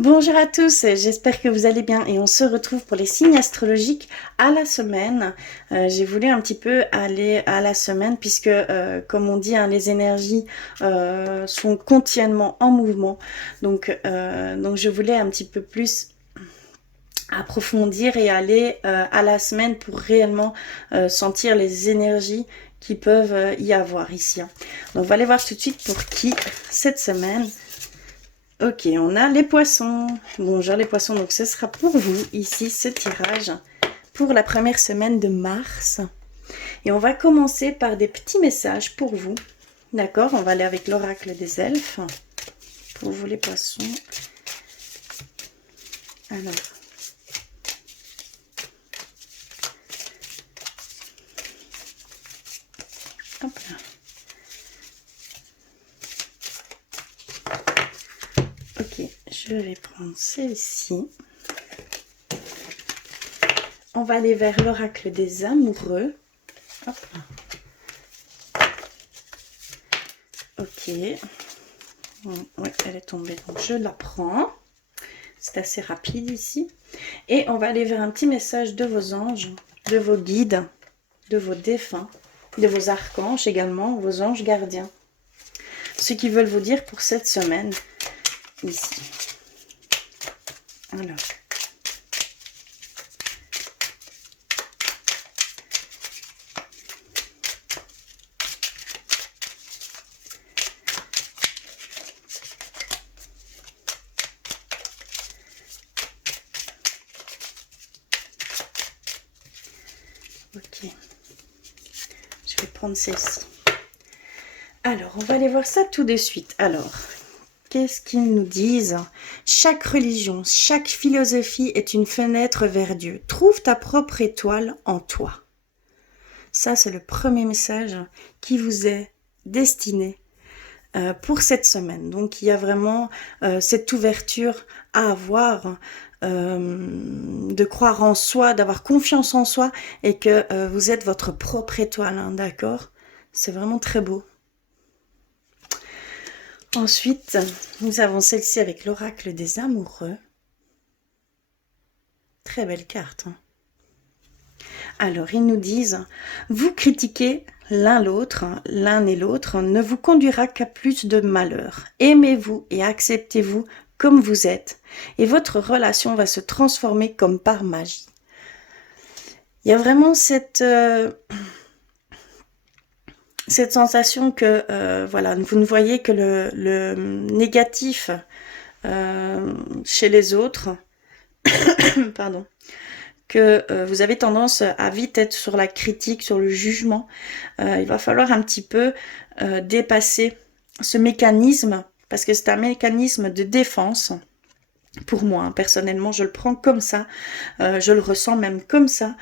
Bonjour à tous, j'espère que vous allez bien et on se retrouve pour les signes astrologiques à la semaine. J'ai voulu un petit peu aller à la semaine puisque, comme on dit, hein, les énergies sont continuellement en mouvement. Donc je voulais un petit peu plus approfondir et aller à la semaine pour réellement sentir les énergies qui peuvent y avoir ici, hein. Donc on va aller voir tout de suite pour qui cette semaine. Ok, on a les poissons. Bonjour les poissons, donc ce sera pour vous ici ce tirage pour la première semaine de mars. Et on va commencer par des petits messages pour vous. D'accord, on va aller avec l'oracle des elfes. Pour vous les poissons. Alors. Hop là. Ok, je vais prendre celle-ci. On va aller vers l'oracle des amoureux. Hop là. Ok. Oui, elle est tombée, donc je la prends. C'est assez rapide ici. Et on va aller vers un petit message de vos anges, de vos guides, de vos défunts, de vos archanges également, vos anges gardiens. Ce qu'ils veulent vous dire pour cette semaine ici. Alors. Ok. Je vais prendre celle-ci. Alors, on va aller voir ça tout de suite. Alors, qu'est-ce qu'ils nous disent? Chaque religion, chaque philosophie est une fenêtre vers Dieu. Trouve ta propre étoile en toi. Ça, c'est le premier message qui vous est destiné pour cette semaine. Donc, il y a vraiment cette ouverture à avoir, de croire en soi, d'avoir confiance en soi et que vous êtes votre propre étoile, hein, d'accord? C'est vraiment très beau. Ensuite, nous avons celle-ci avec l'oracle des amoureux. Très belle carte, hein. Alors, ils nous disent, vous critiquez l'un l'autre, l'un et l'autre ne vous conduira qu'à plus de malheur. Aimez-vous et acceptez-vous comme vous êtes, et votre relation va se transformer comme par magie. Il y a vraiment cette sensation que, voilà, vous ne voyez que le négatif chez les autres, pardon, que vous avez tendance à vite être sur la critique, sur le jugement. Il va falloir un petit peu dépasser ce mécanisme, parce que c'est un mécanisme de défense. Pour moi, hein, personnellement, je le prends comme ça, je le ressens même comme ça.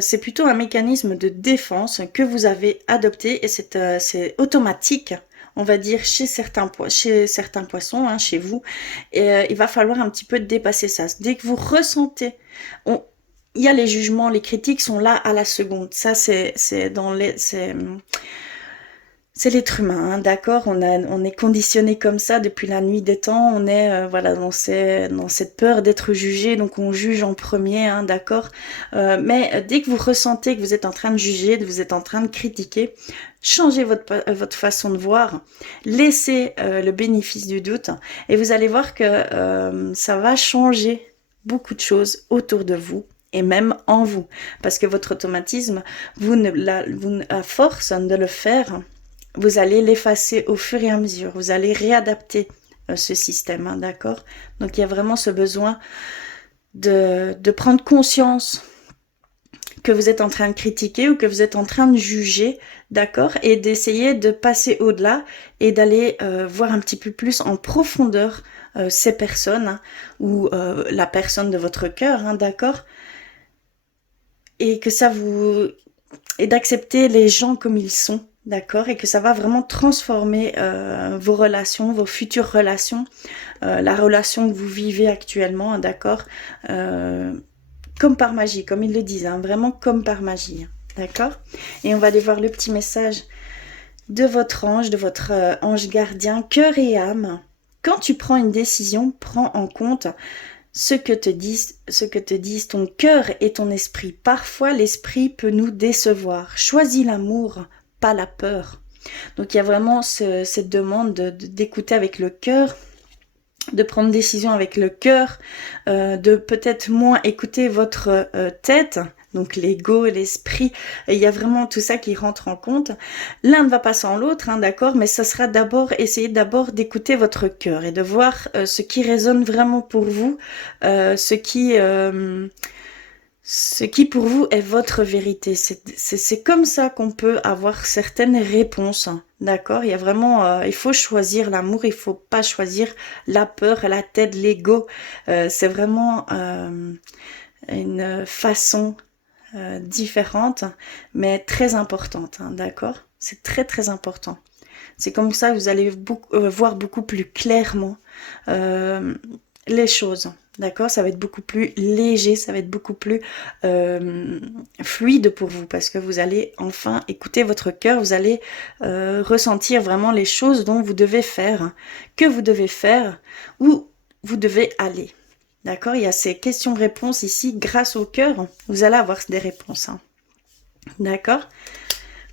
C'est plutôt un mécanisme de défense que vous avez adopté et c'est automatique, on va dire, chez certains poissons, hein, chez vous. Et il va falloir un petit peu dépasser ça. Dès que vous ressentez, il y a les jugements, les critiques sont là à la seconde. Ça, c'est l'être humain, hein, d'accord. On est conditionné comme ça depuis la nuit des temps. On est voilà dans cette peur d'être jugé, donc on juge en premier, hein, d'accord. Mais dès que vous ressentez que vous êtes en train de juger, que vous êtes en train de critiquer, changez votre façon de voir, laissez le bénéfice du doute, et vous allez voir que ça va changer beaucoup de choses autour de vous. Et même en vous, parce que votre automatisme, à force de le faire, vous allez l'effacer au fur et à mesure. Vous allez réadapter ce système, hein, d'accord? Donc, il y a vraiment ce besoin de prendre conscience que vous êtes en train de critiquer ou que vous êtes en train de juger, d'accord? Et d'essayer de passer au-delà et d'aller voir un petit peu plus en profondeur ces personnes, hein, ou la personne de votre cœur, hein, d'accord? Et que ça vous... et d'accepter les gens comme ils sont, d'accord, et que ça va vraiment transformer vos relations, vos futures relations, la relation que vous vivez actuellement, hein, d'accord, comme par magie, comme ils le disent, hein, vraiment comme par magie, hein, d'accord. Et on va aller voir le petit message de votre ange gardien, cœur et âme. quand tu prends une décision, prends en compte ce que te disent ton cœur et ton esprit. Parfois, l'esprit peut nous décevoir. Choisis l'amour, pas la peur. Donc, il y a vraiment cette demande d'écouter avec le cœur, de prendre décision avec le cœur, de peut-être moins écouter votre tête, donc l'ego, l'esprit. Il y a vraiment tout ça qui rentre en compte. L'un ne va pas sans l'autre, hein, d'accord, mais ça sera essayer d'abord d'écouter votre cœur et de voir ce qui résonne vraiment pour vous, ce qui pour vous est votre vérité. C'est comme ça qu'on peut avoir certaines réponses, hein, d'accord. Il y a vraiment, il faut choisir l'amour, il faut pas choisir la peur, la tête, l'ego. C'est vraiment une façon différente, mais très importante, hein, d'accord. C'est très très important. C'est comme ça que vous allez voir beaucoup plus clairement les choses. D'accord, ça va être beaucoup plus léger, ça va être beaucoup plus fluide pour vous parce que vous allez enfin écouter votre cœur, vous allez ressentir vraiment les choses dont vous devez faire, que vous devez faire, où vous devez aller. D'accord, il y a ces questions-réponses ici, grâce au cœur, vous allez avoir des réponses. Hein. D'accord,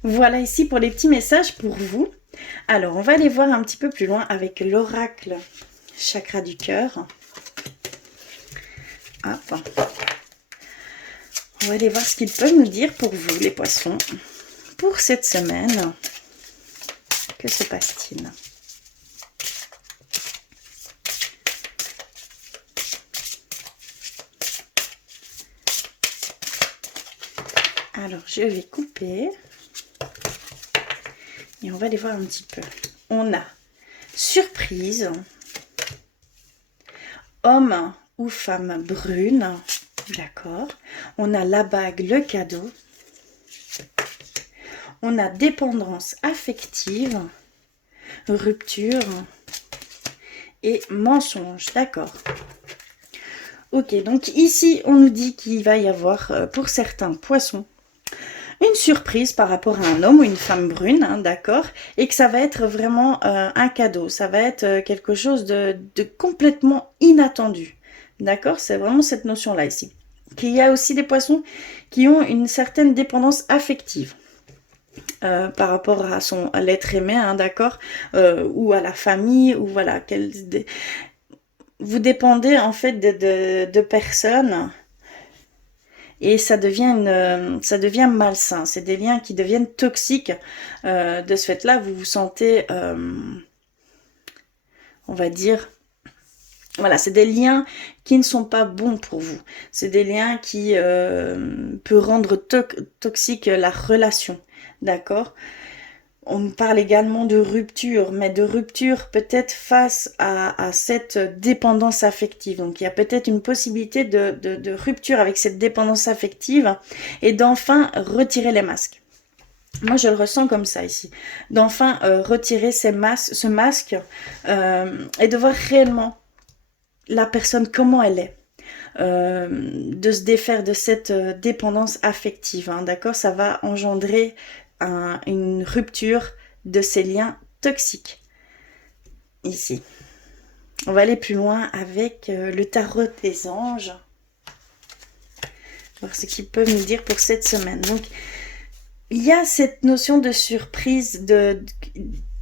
voilà ici pour les petits messages pour vous. Alors, on va aller voir un petit peu plus loin avec l'oracle chakra du cœur. Hop. On va aller voir ce qu'ils peuvent nous dire pour vous, les poissons, pour cette semaine. Que se passe-t-il? Alors, je vais couper. Et on va aller voir un petit peu. On a surprise, homme ou femme brune, d'accord. On a la bague, le cadeau. On a dépendance affective, rupture et mensonge, d'accord. Ok, donc ici, on nous dit qu'il va y avoir, pour certains poissons, une surprise par rapport à un homme ou une femme brune, hein, d'accord, et que ça va être vraiment un cadeau, ça va être quelque chose de complètement inattendu, d'accord, c'est vraiment cette notion-là ici. Qu'il y a aussi des poissons qui ont une certaine dépendance affective par rapport à l'être aimé, hein, d'accord, ou à la famille, ou voilà, vous dépendez en fait de personnes. Et ça devient malsain. C'est des liens qui deviennent toxiques. De ce fait-là, vous vous sentez, on va dire, voilà, c'est des liens qui ne sont pas bons pour vous. C'est des liens qui peuvent rendre toxique la relation, d'accord ? On parle également de rupture, mais de rupture peut-être face à cette dépendance affective. Donc il y a peut-être une possibilité de rupture avec cette dépendance affective et d'enfin retirer les masques. Moi je le ressens comme ça ici. D'enfin retirer ce masque et de voir réellement la personne comment elle est. De se défaire de cette dépendance affective, hein, d'accord, ça va engendrer une rupture de ces liens toxiques. Ici. On va aller plus loin avec le tarot des anges. Voir ce qu'ils peuvent nous dire pour cette semaine. Donc, il y a cette notion de surprise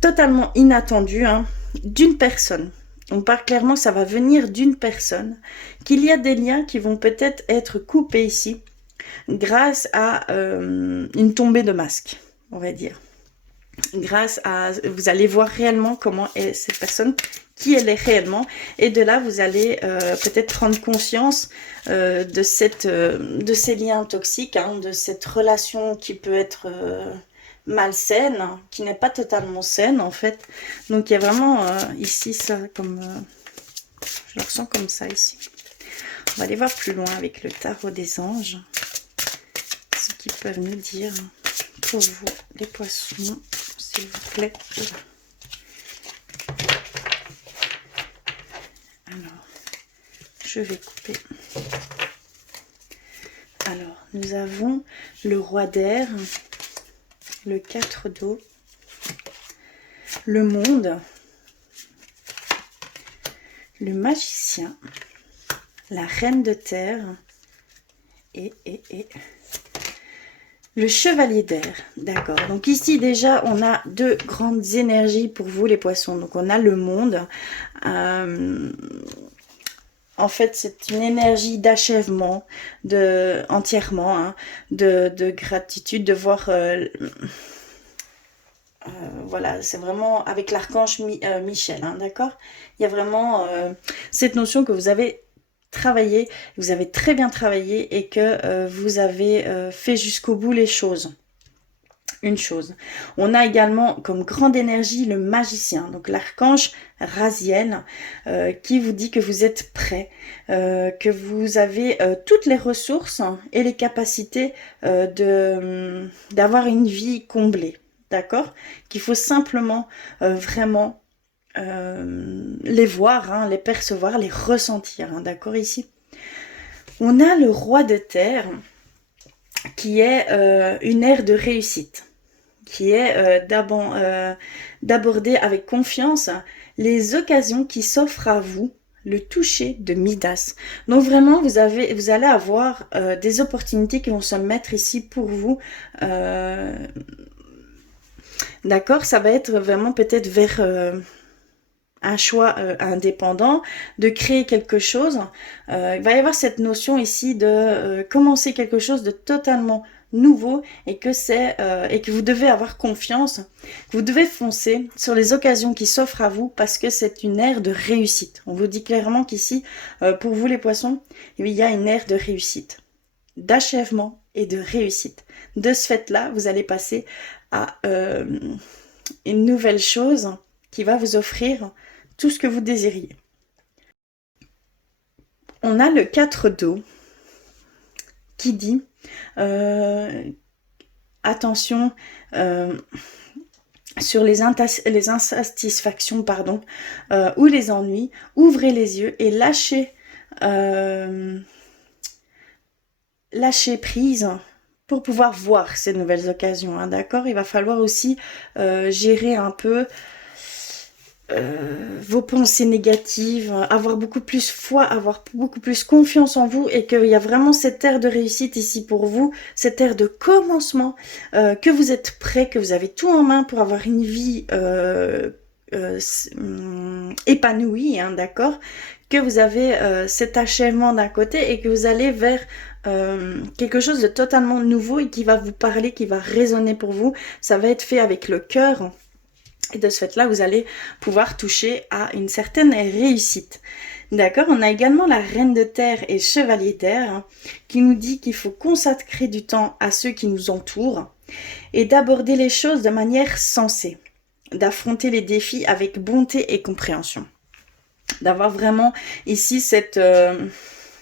totalement inattendue, hein, d'une personne. On parle clairement que ça va venir d'une personne, qu'il y a des liens qui vont peut-être être coupés ici grâce à une tombée de masque, on va dire. Grâce à, vous allez voir réellement comment est cette personne, qui elle est réellement, et de là vous allez peut-être prendre conscience de ces liens toxiques, hein, de cette relation qui peut être malsaine, qui n'est pas totalement saine en fait. Donc il y a vraiment ici ça comme je le ressens comme ça ici. On va aller voir plus loin avec le tarot des anges, ce qu'ils peuvent nous dire pour vous les poissons, s'il vous plaît. Alors je vais couper. Alors nous avons le roi d'air, le 4 d'eau, le monde, le magicien, la reine de terre et le chevalier d'air. D'accord. Donc ici déjà, on a deux grandes énergies pour vous les poissons. Donc on a le monde. En fait, c'est une énergie d'achèvement, entièrement, hein, de gratitude, de voir... voilà, c'est vraiment avec l'archange Michel, hein, d'accord. Il y a vraiment cette notion que vous avez travaillé, vous avez très bien travaillé et que vous avez fait jusqu'au bout les choses. Une chose. On a également comme grande énergie le magicien, donc l'archange Raziel, qui vous dit que vous êtes prêt, que vous avez toutes les ressources et les capacités d'avoir une vie comblée. D'accord? Qu'il faut simplement vraiment les voir, hein, les percevoir, les ressentir. Hein, d'accord ici? On a le roi de terre qui est une ère de réussite, qui est d'aborder avec confiance les occasions qui s'offrent à vous, le toucher de Midas. Donc vraiment, vous allez avoir des opportunités qui vont se mettre ici pour vous. D'accord, ça va être vraiment peut-être vers un choix indépendant, de créer quelque chose. Il va y avoir cette notion ici de commencer quelque chose de totalement nouveau et que vous devez avoir confiance, que vous devez foncer sur les occasions qui s'offrent à vous parce que c'est une ère de réussite. On vous dit clairement qu'ici, pour vous les poissons, il y a une ère de réussite, d'achèvement et de réussite. De ce fait-là, vous allez passer à une nouvelle chose qui va vous offrir tout ce que vous désiriez. On a le 4 d'eau qui dit attention sur les insatisfactions ou les ennuis, ouvrez les yeux et lâchez prise pour pouvoir voir ces nouvelles occasions, hein, d'accord. Il va falloir aussi gérer un peu vos pensées négatives, avoir beaucoup plus foi, avoir beaucoup plus confiance en vous et qu'il y a vraiment cette ère de réussite ici pour vous, cette ère de commencement, que vous êtes prêts, que vous avez tout en main pour avoir une vie épanouie, hein, d'accord, que vous avez cet achèvement d'un côté et que vous allez vers quelque chose de totalement nouveau et qui va vous parler, qui va résonner pour vous. Ça va être fait avec le cœur. Et de ce fait-là, vous allez pouvoir toucher à une certaine réussite. D'accord? On a également la reine de terre et chevalier terre, hein, qui nous dit qu'il faut consacrer du temps à ceux qui nous entourent et d'aborder les choses de manière sensée, d'affronter les défis avec bonté et compréhension. D'avoir vraiment ici cette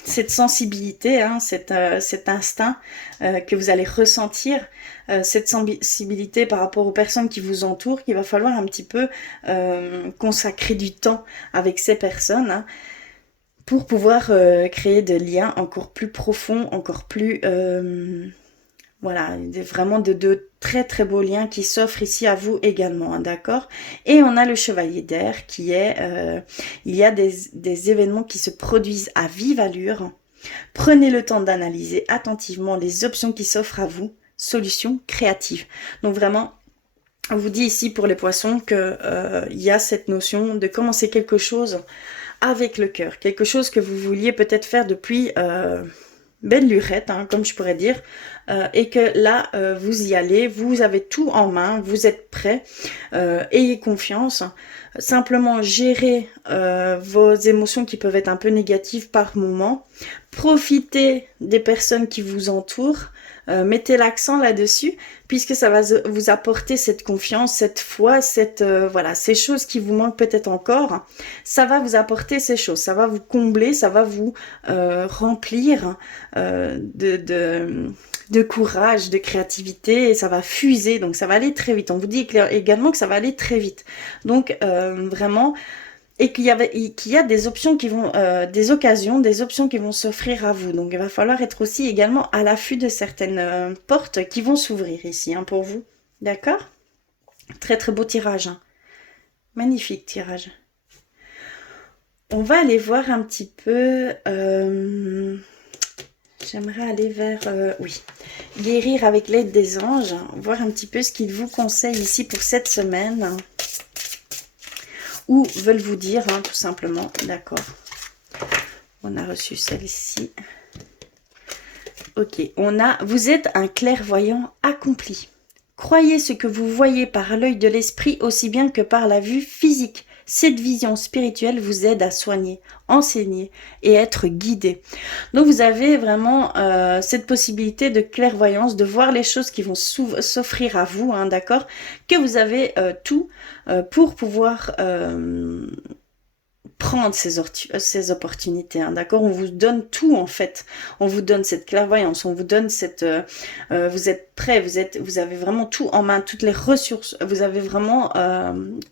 sensibilité, hein, cet instinct que vous allez ressentir, cette sensibilité par rapport aux personnes qui vous entourent, qu'il va falloir un petit peu consacrer du temps avec ces personnes, hein, pour pouvoir créer des liens encore plus profonds, encore plus... voilà, vraiment de très très beaux liens qui s'offrent ici à vous également, hein, d'accord. Et on a le chevalier d'air qui est, il y a des événements qui se produisent à vive allure. Prenez le temps d'analyser attentivement les options qui s'offrent à vous, solutions créatives. Donc vraiment, on vous dit ici pour les poissons que il y a cette notion de commencer quelque chose avec le cœur, quelque chose que vous vouliez peut-être faire depuis... belle lurette, hein, comme je pourrais dire, et que là, vous y allez, vous avez tout en main, vous êtes prêts, ayez confiance, simplement gérez vos émotions qui peuvent être un peu négatives par moment, profitez des personnes qui vous entourent, mettez l'accent là-dessus, puisque ça va vous apporter cette confiance, cette foi, voilà, ces choses qui vous manquent peut-être encore, ça va vous apporter ces choses, ça va vous combler, ça va vous remplir de courage, de créativité, et ça va fuser, donc ça va aller très vite. On vous dit également que ça va aller très vite. Donc vraiment, et qu'il y a des options qui vont, des occasions, des options qui vont s'offrir à vous. Donc il va falloir être aussi également à l'affût de certaines portes qui vont s'ouvrir ici, hein, pour vous. D'accord? Très très beau tirage, hein. Magnifique tirage. On va aller voir un petit peu... j'aimerais aller vers... oui, guérir avec l'aide des anges. Voir un petit peu ce qu'ils vous conseillent ici pour cette semaine. Ou veulent vous dire, hein, tout simplement. D'accord. On a reçu celle-ci. Ok, on a... Vous êtes un clairvoyant accompli. Croyez ce que vous voyez par l'œil de l'esprit aussi bien que par la vue physique. Cette vision spirituelle vous aide à soigner, enseigner et être guidé. Donc vous avez vraiment cette possibilité de clairvoyance, de voir les choses qui vont s'offrir à vous, hein, d'accord? Que vous avez tout pour pouvoir prendre ces opportunités, hein, d'accord? On vous donne tout en fait. On vous donne cette clairvoyance, on vous donne cette... vous êtes prêts, vous avez vraiment tout en main, toutes les ressources. Vous avez vraiment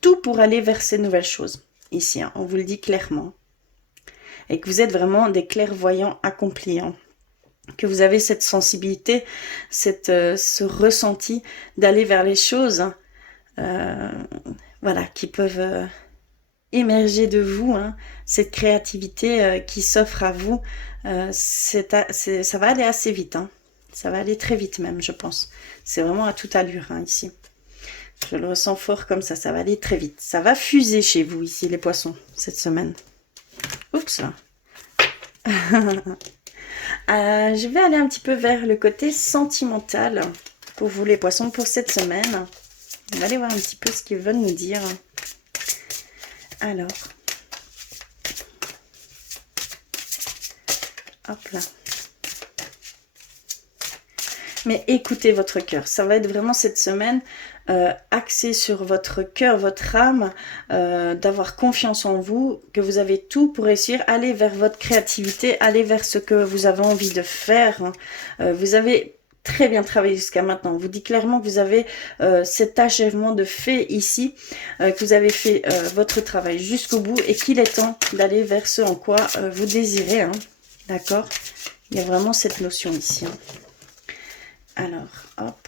tout pour aller vers ces nouvelles choses. Ici, hein, on vous le dit clairement. Et que vous êtes vraiment des clairvoyants accomplis. Hein. Que vous avez cette sensibilité, ce ressenti d'aller vers les choses, voilà, qui peuvent... émerger de vous, hein, cette créativité qui s'offre à vous, ça va aller assez vite, hein. Ça va aller très vite même, je pense. C'est vraiment à toute allure, hein, ici. Je le ressens fort comme ça va aller très vite. Ça va fuser chez vous, ici, les poissons, cette semaine. Oups. Je vais aller un petit peu vers le côté sentimental pour vous, les poissons, pour cette semaine. On va aller voir un petit peu ce qu'ils veulent nous dire. Alors, hop là. Mais écoutez votre cœur. Ça va être vraiment cette semaine axée sur votre cœur, votre âme, d'avoir confiance en vous, que vous avez tout pour réussir. Aller vers votre créativité, aller vers ce que vous avez envie de faire. Vous avez très bien travaillé jusqu'à maintenant. On vous dit clairement que vous avez cet achèvement de fait ici, que vous avez fait votre travail jusqu'au bout et qu'il est temps d'aller vers ce en quoi vous désirez. Hein. D'accord? Il y a vraiment cette notion ici. Hein. Alors, hop,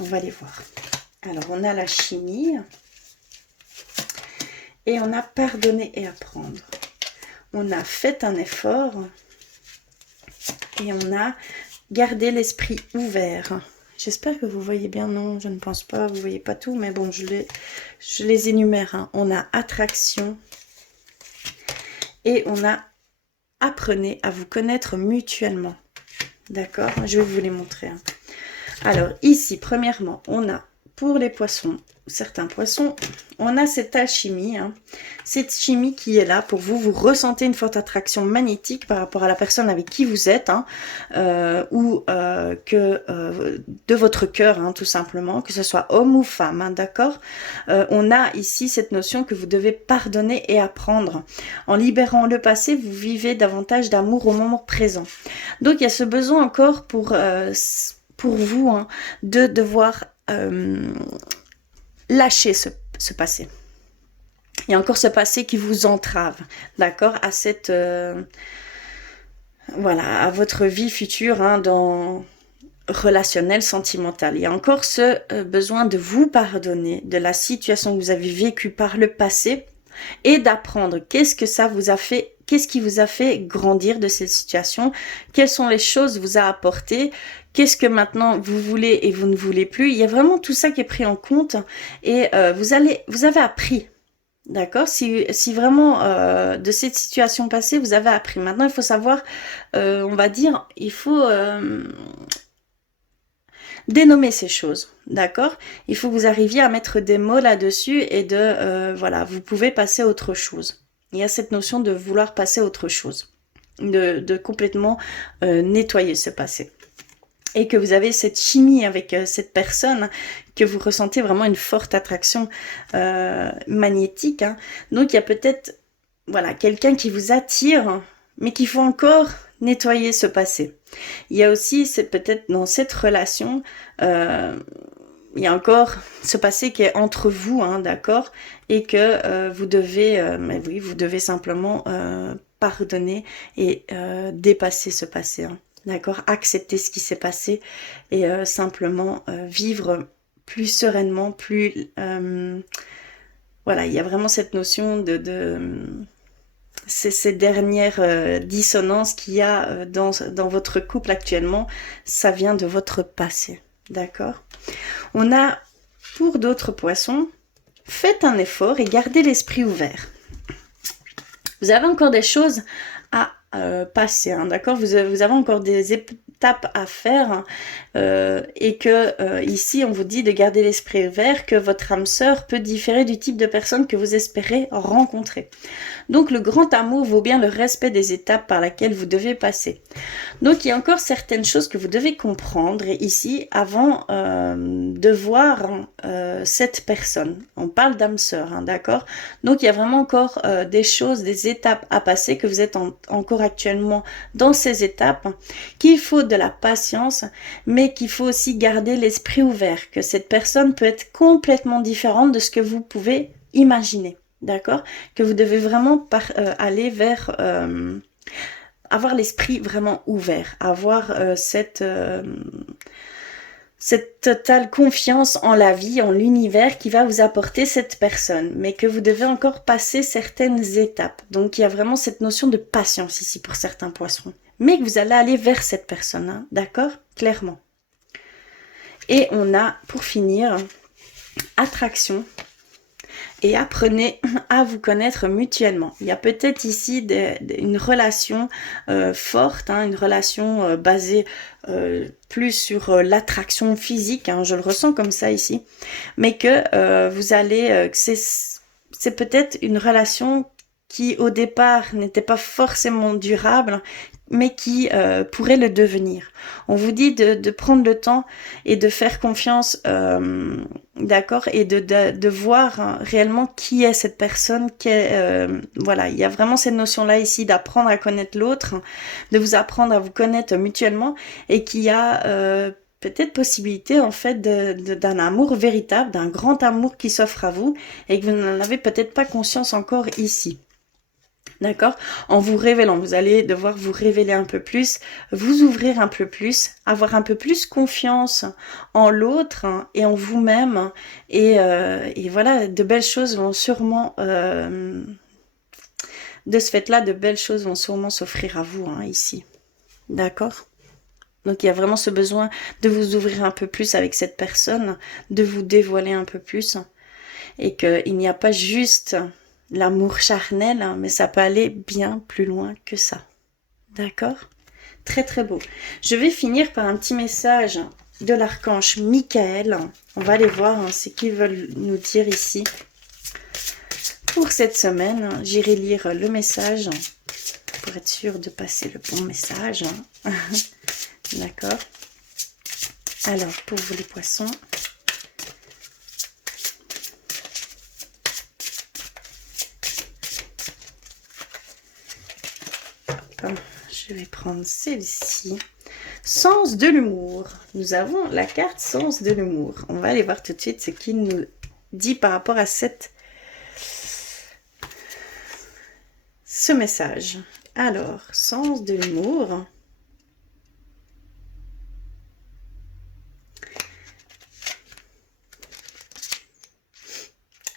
on va les voir. Alors, on a la chimie et on a pardonné et apprendre. On a fait un effort et on a gardé l'esprit ouvert. J'espère que vous voyez bien. Non, je ne pense pas. Vous voyez pas tout, mais bon, je les énumère. Hein. On a attraction et on a apprenez à vous connaître mutuellement. D'accord? Je vais vous les montrer. Hein. Alors, ici, premièrement, on a, pour les poissons, certains poissons, on a cette alchimie. Hein. Cette chimie qui est là pour vous. Vous ressentez une forte attraction magnétique par rapport à la personne avec qui vous êtes, hein, ou de votre cœur, hein, tout simplement, que ce soit homme ou femme, hein, d'accord? On a ici cette notion que vous devez pardonner et apprendre. En libérant le passé, vous vivez davantage d'amour au moment présent. Donc, il y a ce besoin encore pour vous, hein, de devoir lâcher ce passé. Il y a encore ce passé qui vous entrave, d'accord, à cette voilà, à votre vie future, hein, dans relationnel, sentimental. Il y a encore ce besoin de vous pardonner de la situation que vous avez vécue par le passé et d'apprendre qu'est-ce que ça vous a fait, qu'est-ce qui vous a fait grandir de cette situation, quelles sont les choses vous a apporté, qu'est-ce que maintenant vous voulez et vous ne voulez plus. Il y a vraiment tout ça qui est pris en compte et vous avez appris. D'accord, si vraiment de cette situation passée, vous avez appris. Maintenant, il faut savoir, on va dire, il faut dénommer ces choses. D'accord, il faut que vous arriviez à mettre des mots là-dessus et voilà, vous pouvez passer à autre chose. Il y a cette notion de vouloir passer à autre chose, de complètement nettoyer ce passé. Et que vous avez cette chimie avec cette personne, que vous ressentez vraiment une forte attraction magnétique. Hein. Donc il y a peut-être voilà, quelqu'un qui vous attire, mais qu'il faut encore nettoyer ce passé. Il y a aussi peut-être dans cette relation, il y a encore ce passé qui est entre vous, hein, d'accord, et que vous devez, mais oui, vous devez simplement pardonner et dépasser ce passé. Hein. D'accord, accepter ce qui s'est passé et simplement vivre plus sereinement, plus... voilà, il y a vraiment cette notion ces dernières dissonances qu'il y a dans votre couple actuellement, ça vient de votre passé. D'accord? On a, pour d'autres poissons, faites un effort et gardez l'esprit ouvert. Vous avez encore des choses à passer, hein, d'accord? Vous avez encore des étapes à faire et que ici on vous dit de garder l'esprit ouvert, que votre âme sœur peut différer du type de personne que vous espérez rencontrer. Donc le grand amour vaut bien le respect des étapes par lesquelles vous devez passer. Donc il y a encore certaines choses que vous devez comprendre ici avant de voir cette personne. On parle d'âme sœur, hein, d'accord? Donc il y a vraiment encore des choses, des étapes à passer, que vous êtes encore actuellement dans ces étapes, qu'il faut de la patience, mais qu'il faut aussi garder l'esprit ouvert, que cette personne peut être complètement différente de ce que vous pouvez imaginer. D'accord? Que vous devez vraiment aller vers avoir l'esprit vraiment ouvert, avoir cette totale confiance en la vie, en l'univers qui va vous apporter cette personne, mais que vous devez encore passer certaines étapes. Donc il y a vraiment cette notion de patience ici pour certains poissons, mais que vous allez aller vers cette personne, hein, d'accord? Clairement. Et on a, pour finir, attraction. Et apprenez à vous connaître mutuellement. Il y a peut-être ici une relation forte, hein, une relation basée plus sur l'attraction physique, hein, je le ressens comme ça ici, mais que vous allez, c'est peut-être une relation qui au départ n'était pas forcément durable, mais qui pourrait le devenir. On vous dit de prendre le temps et de faire confiance, d'accord, et de voir hein, réellement qui est cette personne, voilà, il y a vraiment cette notion-là ici d'apprendre à connaître l'autre, de vous apprendre à vous connaître mutuellement, et qu'il y a peut-être possibilité en fait d'un amour véritable, d'un grand amour qui s'offre à vous, et que vous n'en avez peut-être pas conscience encore ici. D'accord? En vous révélant, vous allez devoir vous révéler un peu plus, vous ouvrir un peu plus, avoir un peu plus confiance en l'autre hein, et en vous-même. Et voilà, de belles choses vont sûrement, de ce fait-là, de belles choses vont sûrement s'offrir à vous hein, ici. D'accord? Donc il y a vraiment ce besoin de vous ouvrir un peu plus avec cette personne, de vous dévoiler un peu plus. Et qu'il n'y a pas juste l'amour charnel, hein, mais ça peut aller bien plus loin que ça. D'accord? Très très beau. Je vais finir par un petit message de l'archange Michael. On va aller voir hein, ce qu'ils veulent nous dire ici. Pour cette semaine, j'irai lire le message pour être sûr de passer le bon message. D'accord? Alors, pour vous les poissons, je vais prendre celle-ci. Sens de l'humour. Nous avons la carte sens de l'humour. On va aller voir tout de suite ce qu'il nous dit par rapport à ce message. Alors, sens de l'humour.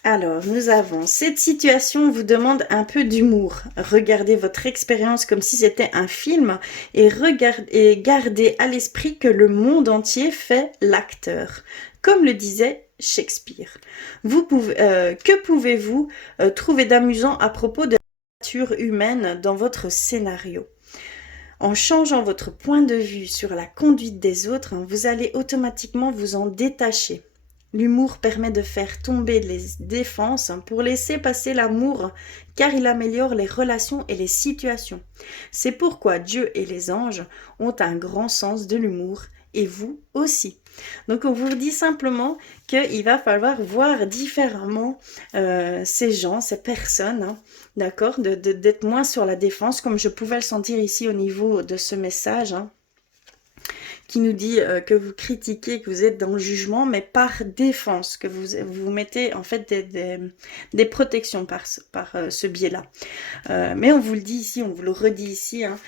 Alors, nous avons, cette situation vous demande un peu d'humour. Regardez votre expérience comme si c'était un film et gardez à l'esprit que le monde entier fait l'acteur. Comme le disait Shakespeare. Que pouvez-vous trouver d'amusant à propos de la nature humaine dans votre scénario ? En changeant votre point de vue sur la conduite des autres, vous allez automatiquement vous en détacher. L'humour permet de faire tomber les défenses pour laisser passer l'amour, car il améliore les relations et les situations. C'est pourquoi Dieu et les anges ont un grand sens de l'humour, et vous aussi. Donc on vous dit simplement qu'il va falloir voir différemment ces gens, ces personnes, hein, d'accord, d'être moins sur la défense, comme je pouvais le sentir ici au niveau de ce message, hein, qui nous dit que vous critiquez, que vous êtes dans le jugement, mais par défense, que vous mettez en fait des protections par ce biais-là. Mais on vous le dit ici, on vous le redit ici, hein,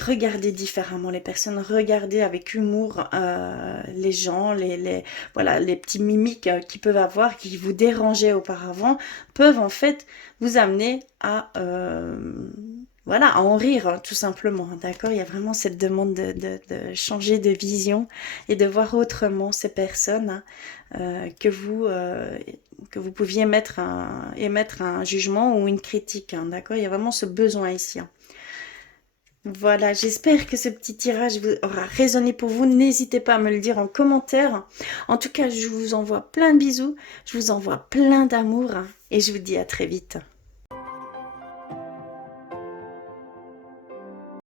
regardez différemment les personnes, regardez avec humour les gens, voilà, les petits mimiques qu'ils peuvent avoir, qui vous dérangeaient auparavant, peuvent en fait vous amener à voilà, à en rire, hein, tout simplement, hein, d'accord? Il y a vraiment cette demande de changer de vision et de voir autrement ces personnes, hein, que vous pouviez émettre un jugement ou une critique, hein, d'accord? Il y a vraiment ce besoin ici, hein. Voilà, j'espère que ce petit tirage aura résonné pour vous. N'hésitez pas à me le dire en commentaire. En tout cas, je vous envoie plein de bisous, je vous envoie plein d'amour, hein, et je vous dis à très vite.